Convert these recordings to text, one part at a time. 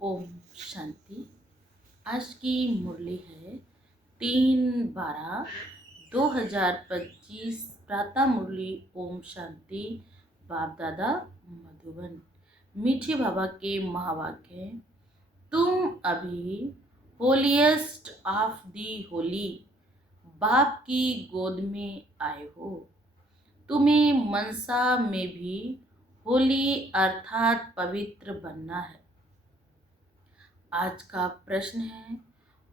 ओम शांति। आज की मुरली है 3/12/2025 प्रातः मुरली। ओम शांति। बाप दादा मधुबन। मीठे बाबा के महावाक्य हैं, तुम अभी होलीएस्ट ऑफ दी होली बाप की गोद में आए हो। तुम्हें मनसा में भी होली अर्थात पवित्र बनना है। आज का प्रश्न है,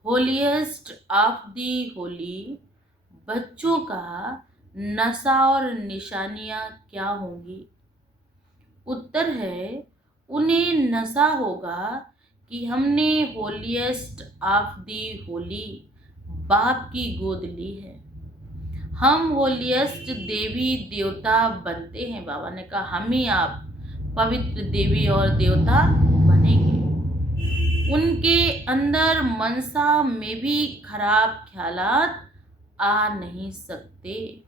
होलीएस्ट ऑफ दी होली बच्चों का नशा और निशानियां क्या होंगी? उत्तर है, उन्हें नशा होगा कि हमने होलीएस्ट ऑफ दी होली बाप की गोद ली है। हम होलीएस्ट देवी देवता बनते हैं। बाबा ने कहा हम ही आप पवित्र देवी और देवता बनेंगे। उनके अंदर मनसा में भी खराब ख्यालात आ नहीं सकते।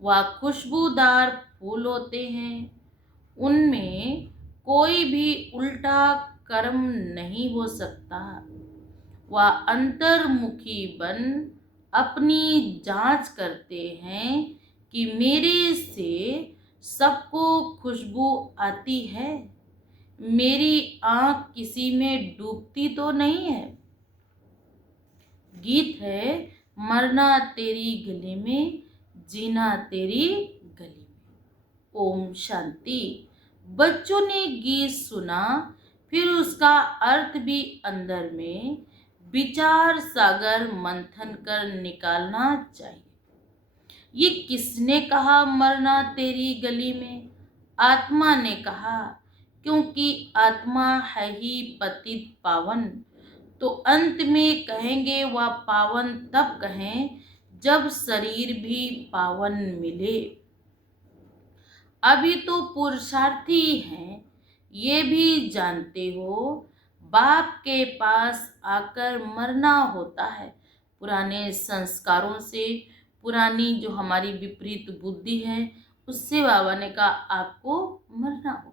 वह खुशबूदार फूल होते हैं, उनमें कोई भी उल्टा कर्म नहीं हो सकता। वह अंतर्मुखी बन अपनी जांच करते हैं कि मेरे से सबको खुशबू आती है, मेरी आंख किसी में डूबती तो नहीं है। गीत है, मरना तेरी गली में, जीना तेरी गली में। ओम शांति। बच्चों ने गीत सुना, फिर उसका अर्थ भी अंदर में विचार सागर मंथन कर निकालना चाहिए। ये किसने कहा मरना तेरी गली में? आत्मा ने कहा, क्योंकि आत्मा है ही पतित पावन। तो अंत में कहेंगे वह पावन तब कहें जब शरीर भी पावन मिले। अभी तो पुरुषार्थी हैं, ये भी जानते हो बाप के पास आकर मरना होता है। पुराने संस्कारों से, पुरानी जो हमारी विपरीत बुद्धि है, उससे बाबा ने कहा आपको मरना होगा।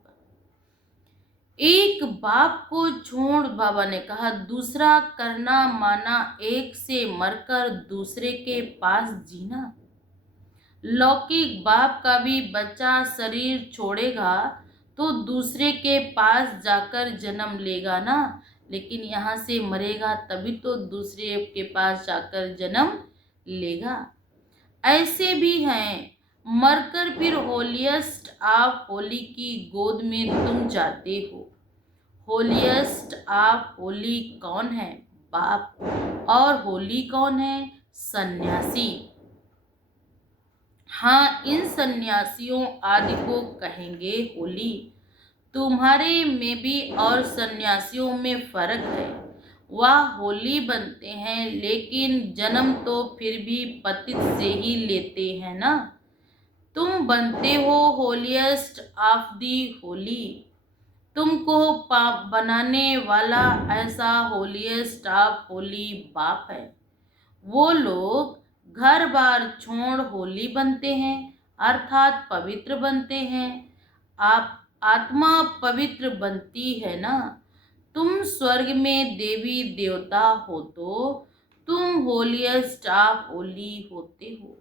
एक बाप को छोड़ बाबा ने कहा दूसरा करना माना, एक से मरकर दूसरे के पास जीना। लौकिक बाप का भी बच्चा शरीर छोड़ेगा तो दूसरे के पास जाकर जन्म लेगा ना, लेकिन यहाँ से मरेगा तभी तो दूसरे के पास जाकर जन्म लेगा। ऐसे भी हैं, मरकर फिर होलीएस्ट ऑफ होली की गोद में तुम जाते हो। होलीएस्ट ऑफ होली कौन है? बाप। और होली कौन है? सन्यासी। हाँ, इन सन्यासियों आदि को कहेंगे होली। तुम्हारे में भी और सन्यासियों में फर्क है। वह होली बनते हैं, लेकिन जन्म तो फिर भी पतित से ही लेते हैं ना। तुम बनते हो होलीएस्ट ऑफ दी होली। तुमको बनाने वाला ऐसा होलीएस्ट ऑफ होली बाप है। वो लोग घर बार छोड़ होली बनते हैं, अर्थात पवित्र बनते हैं। आप आत्मा पवित्र बनती है ना। तुम स्वर्ग में देवी देवता हो तो तुम होलीएस्ट ऑफ होली होते हो।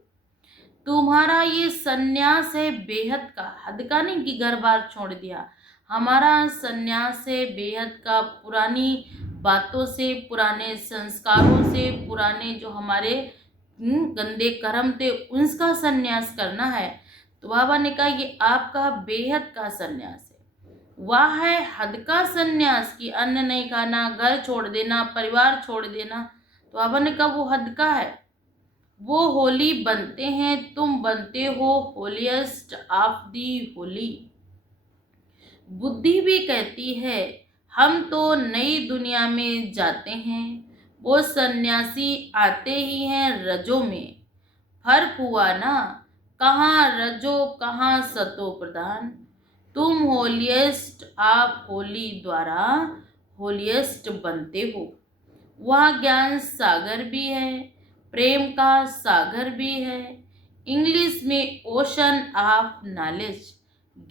तुम्हारा ये सन्यास है बेहद का, हद का नहीं कि घर बार छोड़ दिया। हमारा सन्यास है बेहद का, पुरानी बातों से, पुराने संस्कारों से, पुराने जो हमारे गंदे कर्म थे उनका सन्यास करना है। तो बाबा ने कहा ये आपका बेहद का सन्यास है। वह है हद का सन्यास कि अन्न नहीं खाना, घर छोड़ देना, परिवार छोड़ देना। तो बाबा ने कहा वो हद का है। वो होली बनते हैं, तुम बनते हो होलीएस्ट ऑफ दी होली। बुद्धि भी कहती है हम तो नई दुनिया में जाते हैं, वो सन्यासी आते ही हैं रजो में। फर्क हुआ ना, कहाँ रजो कहाँ सतो प्रधान। तुम होलीएस्ट ऑफ होली द्वारा होलीएस्ट बनते हो। वह ज्ञान सागर भी है, प्रेम का सागर भी है। इंग्लिश में ओशन ऑफ नॉलेज,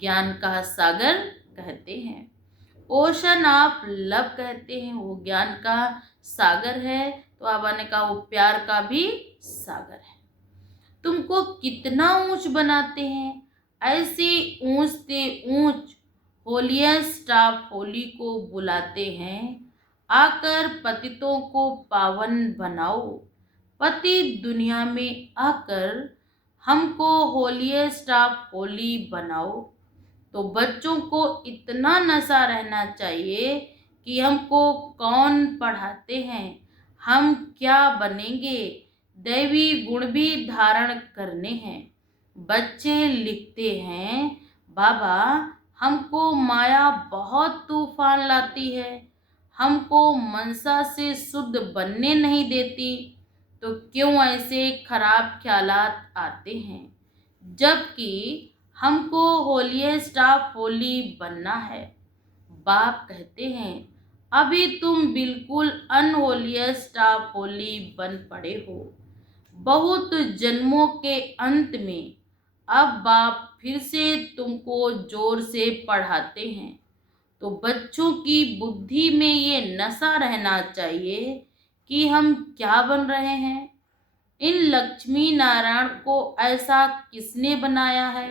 ज्ञान का सागर कहते हैं। ओशन ऑफ लव कहते हैं, वो ज्ञान का सागर है। तो बाबा ने कहा वो प्यार का भी सागर है। तुमको कितना ऊंच बनाते हैं, ऐसे ऊंच से ऊंच होलिएस्ट ऑफ होली को बुलाते हैं। आकर पतितों को पावन बनाओ, पति दुनिया में आकर हमको होलिएस्ट ऑफ होली बनाओ। तो बच्चों को इतना नशा रहना चाहिए कि हमको कौन पढ़ाते हैं, हम क्या बनेंगे, दैवी गुण भी धारण करने हैं। बच्चे लिखते हैं, बाबा हमको माया बहुत तूफान लाती है, हमको मनसा से शुद्ध बनने नहीं देती। तो क्यों ऐसे खराब ख्यालात आते हैं, जबकि हमको होलिएस्ट ऑफ होली बनना है। बाप कहते हैं अभी तुम बिल्कुल अनहोलिएस्ट ऑफ होली बन पड़े हो। बहुत जन्मों के अंत में अब बाप फिर से तुमको जोर से पढ़ाते हैं। तो बच्चों की बुद्धि में ये नशा रहना चाहिए कि हम क्या बन रहे हैं। इन लक्ष्मी नारायण को ऐसा किसने बनाया है।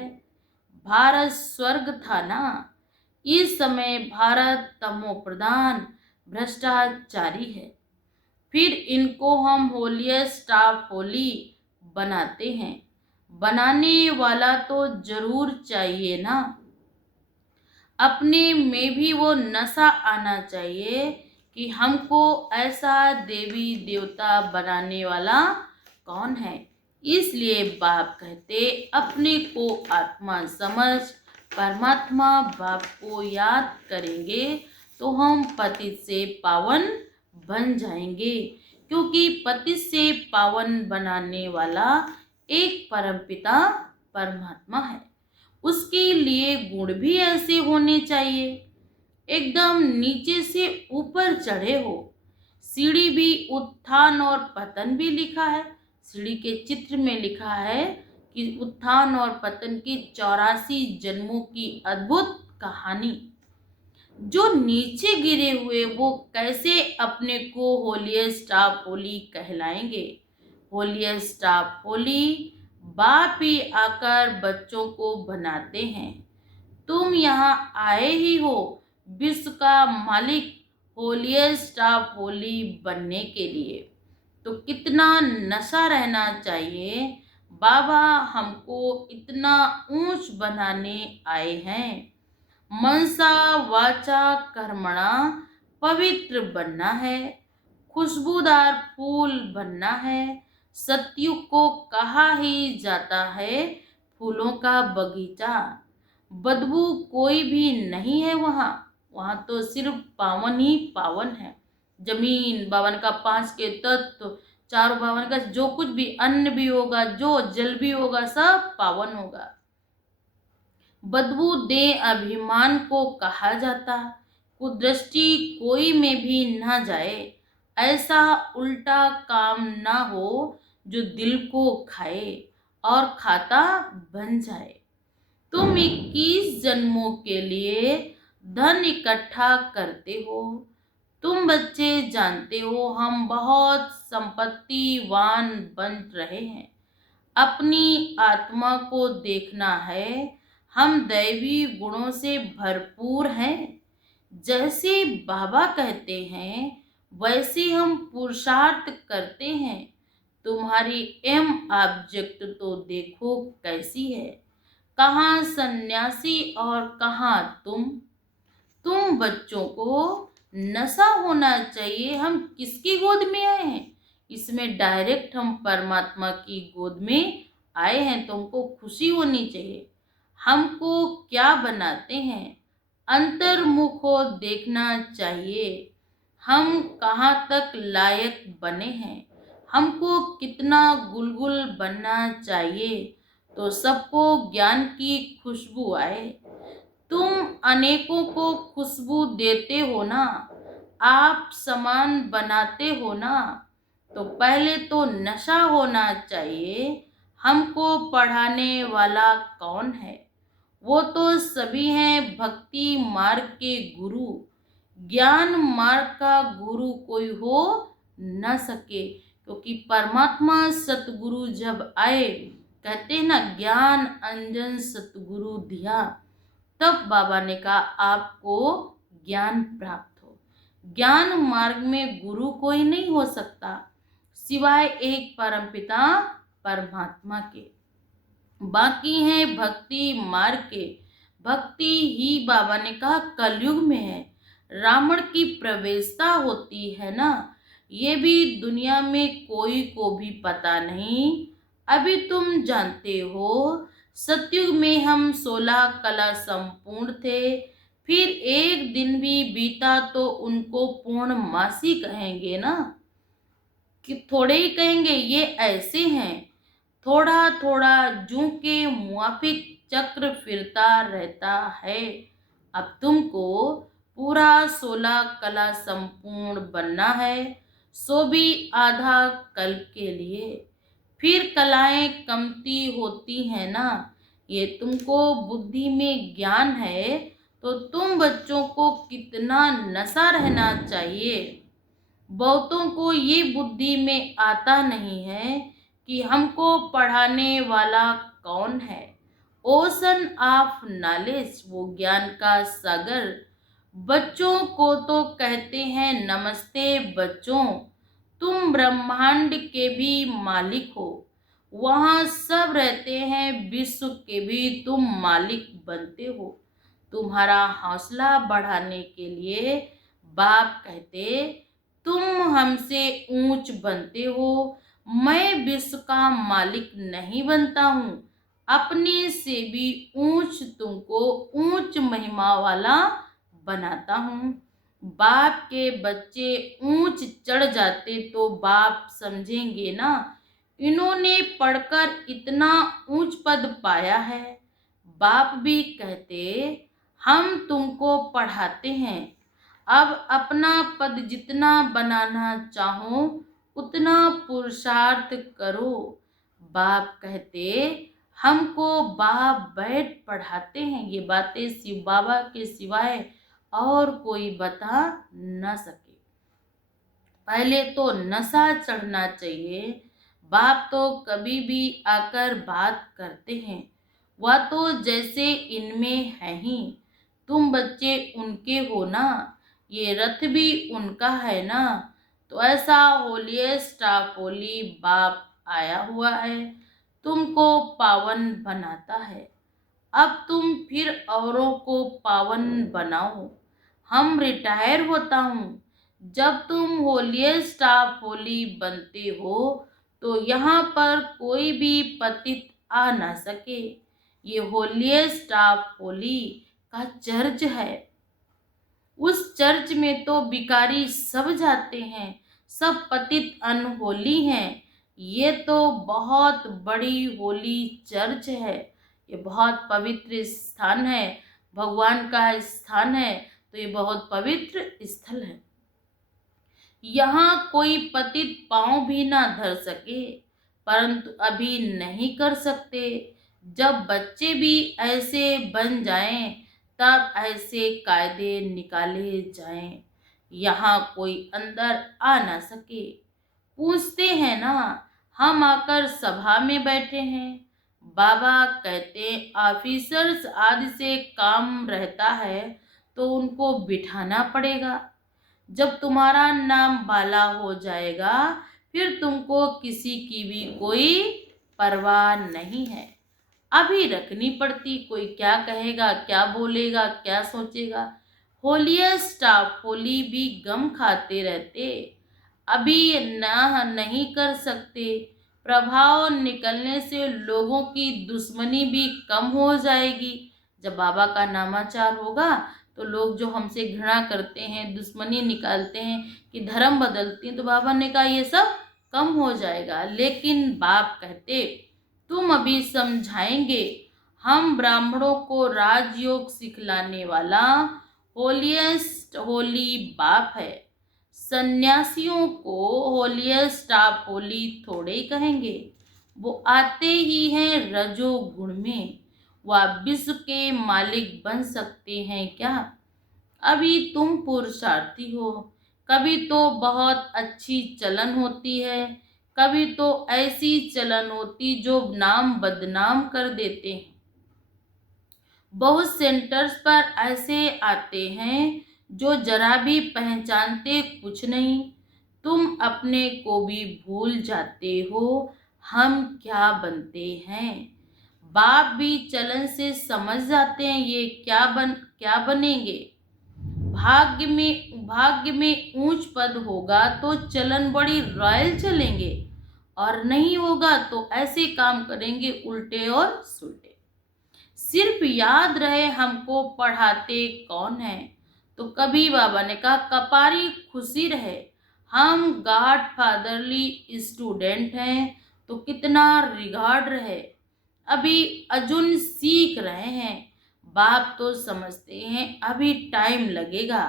भारत स्वर्ग था ना, इस समय भारत तमो प्रधान भ्रष्टाचारी है। फिर इनको हम होलिएस्ट ऑफ होली बनाते हैं। बनाने वाला तो जरूर चाहिए ना, अपने में भी वो नशा आना चाहिए कि हमको ऐसा देवी देवता बनाने वाला कौन है। इसलिए बाप कहते अपने को आत्मा समझ परमात्मा बाप को याद करेंगे तो हम पतित से पावन बन जाएंगे, क्योंकि पतित से पावन बनाने वाला एक परमपिता परमात्मा है। उसके लिए गुण भी ऐसे होने चाहिए, एकदम नीचे से ऊपर चढ़े हो। सीढ़ी भी उत्थान और पतन भी लिखा है, सीढ़ी के चित्र में लिखा है कि उत्थान और पतन की 84 जन्मों की अद्भुत कहानी। जो नीचे गिरे हुए वो कैसे अपने को होलिएस्ट ऑफ होली कहलाएंगे। होलिएस्ट ऑफ होली बाप ही आकर बच्चों को बनाते हैं। तुम यहाँ आए ही हो विश्व का मालिक होलिएस्ट ऑफ होली बनने के लिए। तो कितना नशा रहना चाहिए, बाबा हमको इतना ऊंच बनाने आए हैं। मनसा वाचा कर्मणा पवित्र बनना है, खुशबूदार फूल बनना है। सतयुग को कहा ही जाता है फूलों का बगीचा। बदबू कोई भी नहीं है वहाँ, वहाँ तो सिर्फ पावन ही पावन है। जमीन बावन का 5 के तत्व, चारों बावन का जो कुछ भी अन्न भी होगा, जो जल भी होगा, सब पावन होगा। बदबू दे अभिमान को कहा जाता, कुदृष्टि कोई में भी ना जाए। ऐसा उल्टा काम ना हो जो दिल को खाए और खाता बन जाए। तुम 21 जन्मों के लिए धन इकट्ठा करते हो। तुम बच्चे जानते हो हम बहुत संपत्तिवान बन रहे हैं। अपनी आत्मा को देखना है, हम दैवी गुणों से भरपूर हैं। जैसे बाबा कहते हैं वैसे हम पुरुषार्थ करते हैं। तुम्हारी एम ऑब्जेक्ट तो देखो कैसी है, कहाँ सन्यासी और कहाँ तुम बच्चों को नशा होना चाहिए हम किसकी गोद में आए हैं। इसमें डायरेक्ट हम परमात्मा की गोद में आए हैं, तो हमको खुशी होनी चाहिए। हमको क्या बनाते हैं, अंतर्मुख हो देखना चाहिए। हम कहाँ तक लायक बने हैं, हमको कितना गुलगुल बनना चाहिए, तो सबको ज्ञान की खुशबू आए। तुम अनेकों को खुशबू देते हो ना, आप समान बनाते हो ना। तो पहले तो नशा होना चाहिए, हमको पढ़ाने वाला कौन है। वो तो सभी हैं भक्ति मार्ग के गुरु, ज्ञान मार्ग का गुरु कोई हो न सके, क्योंकि परमात्मा सतगुरु जब आए, कहते हैं ना, ज्ञान अंजन सतगुरु दिया, तब बाबा ने कहा आपको ज्ञान प्राप्त हो। ज्ञान मार्ग में गुरु कोई नहीं हो सकता सिवाय एक परमपिता परमात्मा के। बाकी हैं भक्ति मार्ग के। भक्ति ही बाबा ने कहा कलयुग में है। रावण की प्रवेशता होती है ना, ये भी दुनिया में कोई को भी पता नहीं। अभी तुम जानते हो, सतयुग में हम 16 कला संपूर्ण थे, फिर एक दिन भी बीता तो उनको पूर्णमासी कहेंगे ना, कि थोड़े ही कहेंगे, ये ऐसे हैं। थोड़ा थोड़ा जू के मुआफिक चक्र फिरता रहता है। अब तुमको पूरा 16 कला संपूर्ण बनना है, सो भी आधा कल के लिए। फिर कलाएं कमती होती हैं ना, ये तुमको बुद्धि में ज्ञान है, तो तुम बच्चों को कितना नशा रहना चाहिए। बहुतों को ये बुद्धि में आता नहीं है कि हमको पढ़ाने वाला कौन है। ओशन ऑफ नॉलेज, वो ज्ञान का सागर। बच्चों को तो कहते हैं नमस्ते बच्चों, तुम ब्रह्मांड के भी मालिक हो। वहाँ सब रहते हैं, विश्व के भी तुम मालिक बनते हो। तुम्हारा हौसला बढ़ाने के लिए बाप कहते, तुम हमसे ऊंच बनते हो। मैं विश्व का मालिक नहीं बनता हूँ, अपने से भी ऊंच तुमको ऊंच महिमा वाला बनाता हूँ। बाप के बच्चे ऊंच चढ़ जाते तो बाप समझेंगे ना, इन्होंने पढ़कर इतना ऊंच पद पाया है। बाप भी कहते, हम तुमको पढ़ाते हैं, अब अपना पद जितना बनाना चाहो उतना पुरुषार्थ करो। बाप कहते, हमको बाप बैठ पढ़ाते हैं। ये बातें शिव बाबा के सिवाय और कोई बता न सके। पहले तो नशा चढ़ना चाहिए। बाप तो कभी भी आकर बात करते हैं, वह तो जैसे इनमें है ही। तुम बच्चे उनके हो ना, ये रथ भी उनका है ना। तो ऐसा होलिएस्ट ऑफ होली बाप आया हुआ है, तुमको पावन बनाता है। अब तुम फिर औरों को पावन बनाओ। हम रिटायर होता हूँ। जब तुम होलिएस्ट ऑफ होली बनते हो, तो यहाँ पर कोई भी पतित आ ना सके। ये होलिएस्ट ऑफ होली का चर्च है। उस चर्च में तो भिखारी सब जाते हैं, सब पतित अनहोली हैं। ये तो बहुत बड़ी होली चर्च है, ये बहुत पवित्र स्थान है, भगवान का स्थान है, तो ये बहुत पवित्र स्थल है। यहाँ कोई पतित पांव भी ना धर सके, परंतु अभी नहीं कर सकते। जब बच्चे भी ऐसे बन जाएं, तब ऐसे कायदे निकाले जाएं, यहाँ कोई अंदर आ ना सके। पूछते हैं ना, हम आकर सभा में बैठे हैं। बाबा कहते, ऑफिसर्स आदि से काम रहता है तो उनको बिठाना पड़ेगा। जब तुम्हारा नाम बाला हो जाएगा, फिर तुमको किसी की भी कोई परवाह नहीं है। अभी रखनी पड़ती, कोई क्या कहेगा, क्या बोलेगा, क्या सोचेगा। होलिएस्ट ऑफ होली भी गम खाते रहते, अभी ना नहीं कर सकते। प्रभाव निकलने से लोगों की दुश्मनी भी कम हो जाएगी। जब बाबा का नामाचार होगा तो लोग जो हमसे घृणा करते हैं, दुश्मनी निकालते हैं कि धर्म बदलती हैं, तो बाबा ने कहा ये सब कम हो जाएगा। लेकिन बाप कहते, तुम अभी समझाएंगे। हम ब्राह्मणों को राजयोग सिखलाने वाला होलिएस्ट होली बाप है। सन्यासियों को होलिएस्ट ऑफ होली थोड़े ही कहेंगे, वो आते ही हैं रजोगुण में। वह विश्व के मालिक बन सकते हैं क्या? अभी तुम पुरुषार्थी हो। कभी तो बहुत अच्छी चलन होती है, कभी तो ऐसी चलन होती जो नाम बदनाम कर देते हैं। बहुत सेंटर्स पर ऐसे आते हैं जो जरा भी पहचानते कुछ नहीं। तुम अपने को भी भूल जाते हो हम क्या बनते हैं। बाप भी चलन से समझ जाते हैं ये क्या बनेंगे। भाग्य में ऊंच पद होगा तो चलन बड़ी रॉयल चलेंगे, और नहीं होगा तो ऐसे काम करेंगे उल्टे और सुलटे। सिर्फ याद रहे हमको पढ़ाते कौन है। तो कभी बाबा ने कहा कपारी खुशी रहे, हम गॉड फादरली स्टूडेंट हैं तो कितना रिगार्ड रहे। अभी अर्जुन सीख रहे हैं, बाप तो समझते हैं अभी टाइम लगेगा।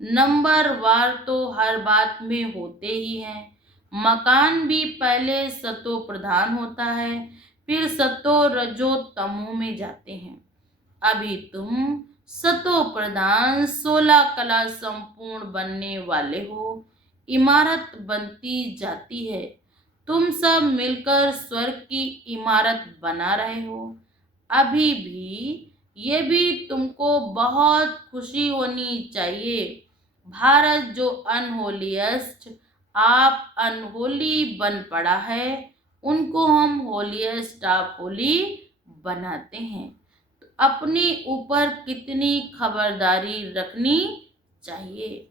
नंबर वार तो हर बात में होते ही हैं। मकान भी पहले सतो प्रधान होता है, फिर सतो रजो तमो में जाते हैं। अभी तुम सतो प्रधान 16 कला संपूर्ण बनने वाले हो। इमारत बनती जाती है, तुम सब मिलकर स्वर्ग की इमारत बना रहे हो। अभी भी ये भी तुमको बहुत खुशी होनी चाहिए। भारत जो अनहोलीएस्ट आप अनहोली बन पड़ा है, उनको हम होलीएस्ट आप होली बनाते हैं। तो अपने ऊपर कितनी खबरदारी रखनी चाहिए।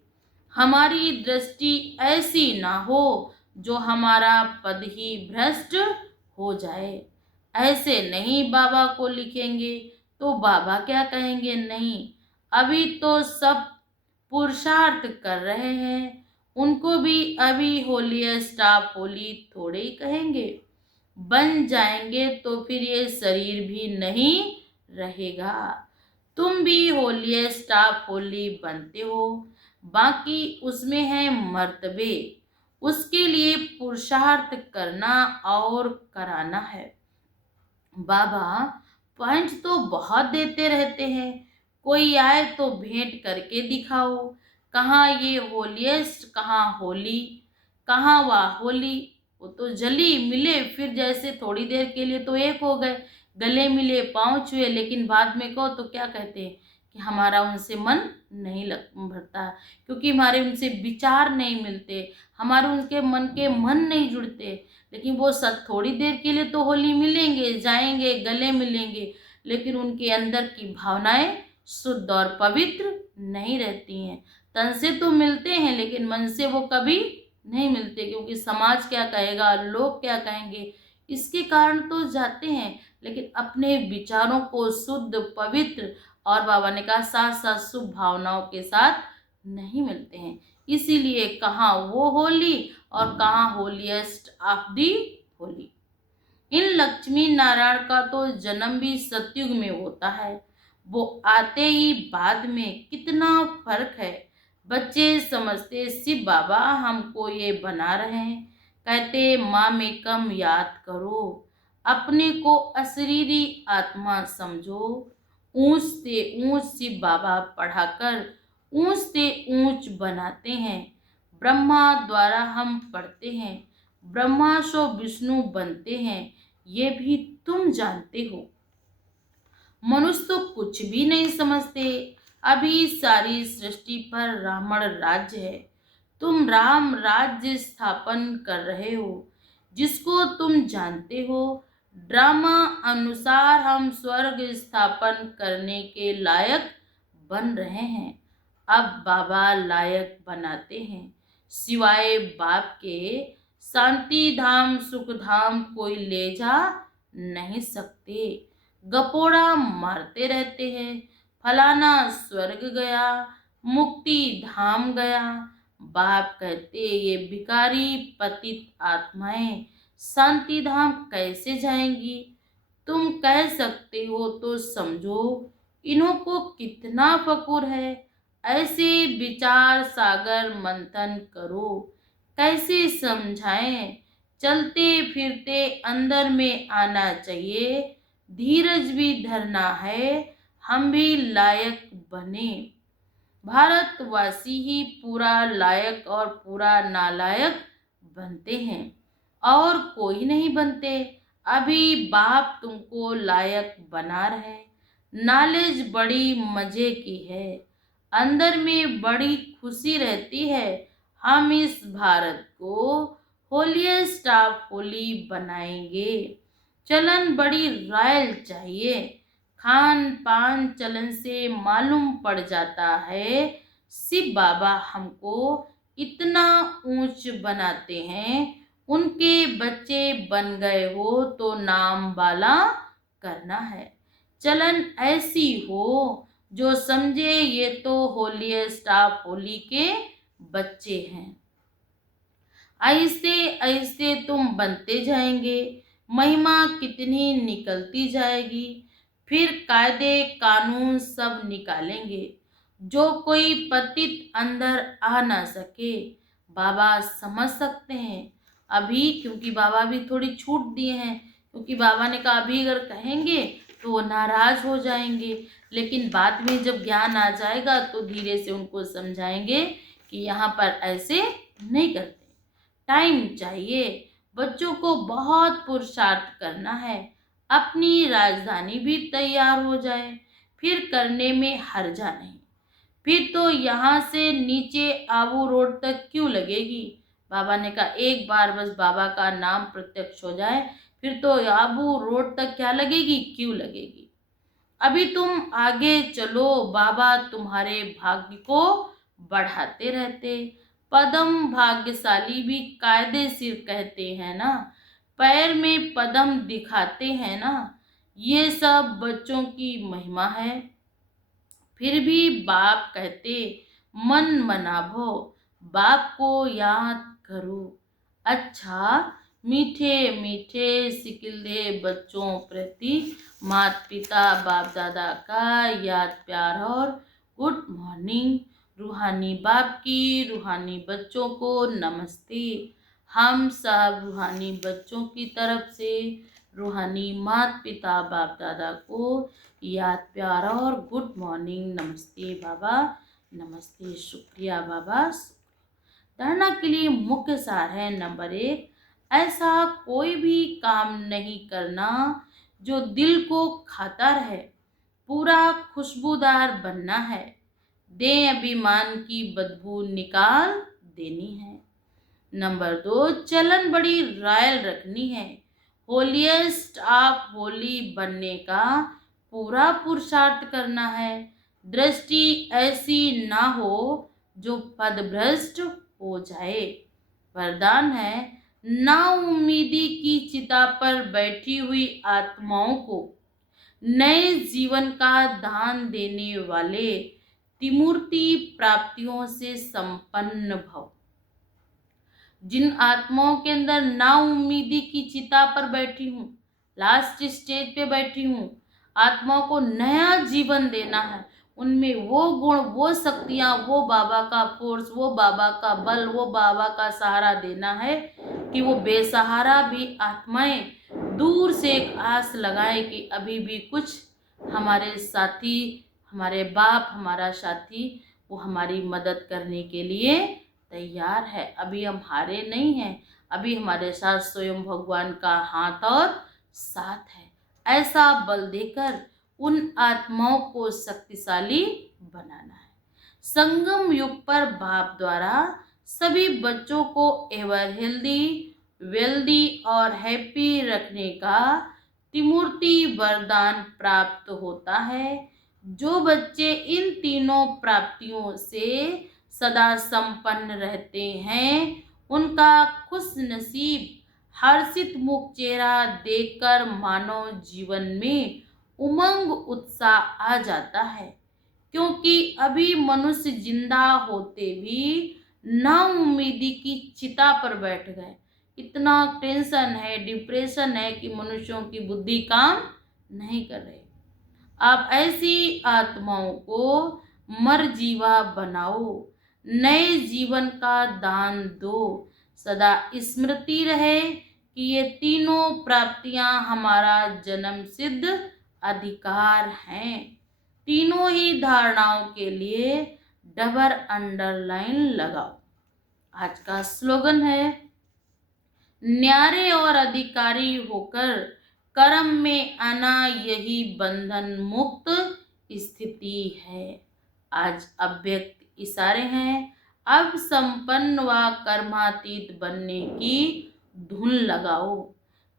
हमारी दृष्टि ऐसी ना हो जो हमारा पद ही भ्रष्ट हो जाए। ऐसे नहीं बाबा को लिखेंगे तो बाबा क्या कहेंगे। नहीं, अभी तो सब पुरुषार्थ कर रहे हैं, उनको भी अभी होलीएस्ट ऑफ होली थोड़े ही कहेंगे। बन जाएंगे तो फिर ये शरीर भी नहीं रहेगा। तुम भी होलीएस्ट ऑफ होली बनते हो, बाकी उसमें है मर्तबे, उसके लिए पुरुषार्थ करना और कराना है। बाबा पॉइंट तो बहुत देते रहते हैं, कोई आए तो भेंट करके दिखाओ। कहाँ ये होलीएस्ट, कहाँ होली, कहाँ वाह होली। वो तो जली मिले फिर जैसे थोड़ी देर के लिए तो एक हो गए, गले मिले पाँव छुए, लेकिन बाद में कहो तो क्या कहते हैं कि हमारा उनसे मन नहीं लग भरता, क्योंकि हमारे उनसे विचार नहीं मिलते, हमारे उनके मन के मन नहीं जुड़ते। लेकिन वो सब थोड़ी देर के लिए तो होली मिलेंगे, जाएंगे, गले मिलेंगे, लेकिन उनके अंदर की भावनाएं शुद्ध और पवित्र नहीं रहती हैं। तन से तो मिलते हैं लेकिन मन से वो कभी नहीं मिलते, क्योंकि समाज क्या कहेगा, लोग क्या कहेंगे, इसके कारण तो जाते हैं, लेकिन अपने विचारों को शुद्ध पवित्र और बाबा ने कहा साथ साथ शुभ भावनाओं के साथ नहीं मिलते हैं। इसीलिए कहाँ वो होली और कहाँ होलीएस्ट ऑफ दी होली। इन लक्ष्मी नारायण का तो जन्म भी सतयुग में होता है, वो आते ही बाद में, कितना फर्क है। बच्चे समझते शिव बाबा हमको ये बना रहे हैं, कहते माँ में कम याद करो, अपने को अशरीरी आत्मा समझो। ऊंच से ऊंच शिव बाबा पढ़ाकर ऊंच से ऊंच बनाते हैं। ब्रह्मा द्वारा हम पढ़ते हैं, ब्रह्मा सो विष्णु बनते हैं, ये भी तुम जानते हो। मनुष्य तो कुछ भी नहीं समझते। अभी सारी सृष्टि पर रावण राज्य है, तुम राम राज्य स्थापन कर रहे हो, जिसको तुम जानते हो। ड्रामा अनुसार हम स्वर्ग स्थापन करने के लायक बन रहे हैं। अब बाबा लायक बनाते हैं, सिवाय बाप के शांति धाम सुख धाम कोई ले जा नहीं सकते। गपोड़ा मारते रहते हैं, फलाना स्वर्ग गया, मुक्ति धाम गया। बाप कहते ये भिखारी पतित आत्माएं शांति धाम कैसे जाएंगी। तुम कह सकते हो तो समझो इन्हों को कितना फकुर है। ऐसे विचार सागर मंथन करो, कैसे समझाएं। चलते फिरते अंदर में आना चाहिए, धीरज भी धरना है, हम भी लायक बने। भारतवासी ही पूरा लायक और पूरा नालायक बनते हैं और कोई नहीं बनते। अभी बाप तुमको लायक बना रहे। नॉलेज बड़ी मजे की है, अंदर में बड़ी खुशी रहती है। हम इस भारत को होलिएस्ट ऑफ होली बनाएंगे। चलन बड़ी रॉयल चाहिए। खान पान चलन से मालूम पड़ जाता है। शिव बाबा हमको इतना ऊंच बनाते हैं। उनके बच्चे बन गए हो तो नाम वाला करना है। चलन ऐसी हो जो समझे ये तो होलिएस्ट ऑफ होली के बच्चे हैं। आहिस्ते आहिस्ते तुम बनते जाएंगे। महिमा कितनी निकलती जाएगी। फिर कायदे कानून सब निकालेंगे। जो कोई पतित अंदर आ ना सके बाबा समझ सकते हैं। अभी क्योंकि बाबा भी थोड़ी छूट दिए हैं, क्योंकि बाबा ने कहा अभी अगर कहेंगे तो वो नाराज हो जाएंगे, लेकिन बाद में जब ज्ञान आ जाएगा तो धीरे से उनको समझाएंगे कि यहाँ पर ऐसे नहीं करते। टाइम चाहिए। बच्चों को बहुत पुरुषार्थ करना है। अपनी राजधानी भी तैयार हो जाए, फिर करने में हर्जा नहीं। फिर तो यहाँ से नीचे आबू रोड तक क्यों लगेगी। बाबा ने कहा एक बार बस बाबा का नाम प्रत्यक्ष हो जाए, फिर तो आबू रोड तक क्या लगेगी, क्यों लगेगी। अभी तुम आगे चलो, बाबा तुम्हारे भाग्य को बढ़ाते रहते। पदम भाग्यशाली भी कायदे सिर कहते हैं ना, पैर में पदम दिखाते हैं ना। ये सब बच्चों की महिमा है। फिर भी बाप कहते मन मनाभो, बाप को याद करो। अच्छा मीठे मीठे सिकिल्दे बच्चों प्रति माता पिता बाप दादा का याद प्यार और गुड मॉर्निंग। रूहानी बाप की रूहानी बच्चों को नमस्ते। हम सब रूहानी बच्चों की तरफ से रूहानी माता पिता बाप दादा को याद प्यार और गुड मॉर्निंग। नमस्ते बाबा, नमस्ते, शुक्रिया बाबा। धारणा के लिए मुख्य सार है नंबर 1, ऐसा कोई भी काम नहीं करना जो दिल को खाता रहे। पूरा खुशबूदार बनना है। दे अभिमान की बदबू निकाल देनी है। नंबर 2, चलन बड़ी रॉयल रखनी है। होलिएस्ट ऑफ होली बनने का पूरा पुरुषार्थ करना है। दृष्टि ऐसी ना हो जो पदभ्रष्ट हो जाए। वरदान है, ना उम्मीदी की चिता पर बैठी हुई आत्माओं को नए जीवन का दान देने वाले त्रिमूर्ति प्राप्तियों से संपन्न भव। जिन आत्माओं के अंदर ना उम्मीदी की चिता पर बैठी हूँ, लास्ट स्टेज पे बैठी हूँ, आत्माओं को नया जीवन देना है, उनमें वो गुण, वो शक्तियाँ, वो बाबा का फोर्स, वो बाबा का बल, वो बाबा का सहारा देना है कि वो बेसहारा भी आत्माएं दूर से एक आस लगाए कि अभी भी कुछ हमारे साथी, हमारे बाप, हमारा साथी वो हमारी मदद करने के लिए तैयार है। अभी हम हारे नहीं हैं, अभी हमारे साथ स्वयं भगवान का हाथ और साथ है। ऐसा बल देकर उन आत्माओं को शक्तिशाली बनाना है। संगम युग पर बाप द्वारा सभी बच्चों को एवर हेल्दी, वेल्दी और हैप्पी रखने का त्रिमूर्ति वरदान प्राप्त होता है। जो बच्चे इन तीनों प्राप्तियों से सदा संपन्न रहते हैं, उनका खुश नसीब हर्षित मुख चेहरा देखकर मानव जीवन में उमंग उत्साह आ जाता है। क्योंकि अभी मनुष्य जिंदा होते भी ना उम्मीदी की चिता पर बैठ गए। इतना टेंशन है, डिप्रेशन है कि मनुष्यों की बुद्धि काम नहीं कर रही। आप ऐसी आत्माओं को मरजीवा बनाओ, नए जीवन का दान दो। सदा स्मृति रहे कि ये तीनों प्राप्तियां हमारा जन्म सिद्ध अधिकार हैं। तीनों ही धारणाओं के लिए डबल अंडरलाइन लगाओ। आज का स्लोगन है, न्यारे और अधिकारी होकर कर्म में आना यही बंधन मुक्त स्थिति है। आज अव्यक्त इशारे हैं, अब संपन्न व कर्मातीत बनने की धुन लगाओ।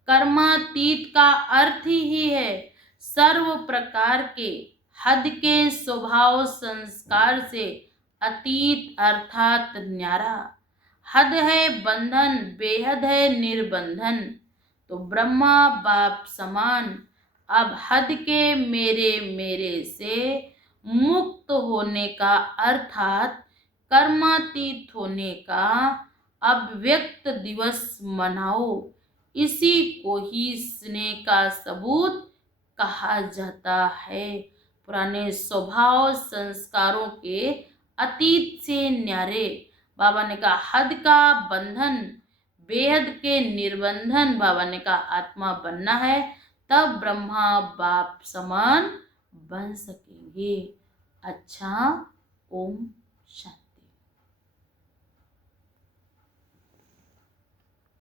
कर्मातीत का अर्थ ही है सर्व प्रकार के हद के स्वभाव संस्कार से अतीत अर्थात न्यारा। हद है बंधन, बेहद है निर्बंधन, तो ब्रह्मा बाप समान। अब हद के मेरे मेरे से मुक्त होने का अर्थात कर्मातीत होने का अव्यक्त दिवस मनाओ। इसी को ही स्नेह का सबूत कहा जाता है। पुराने स्वभाव संस्कारों के अतीत से न्यारे, बाबा ने कहा हद का बंधन, बेहद के निर्बंधन, बाबा ने कहा आत्मा बनना है, तब ब्रह्मा बाप समान बन सकेंगे। अच्छा, ओम शांति।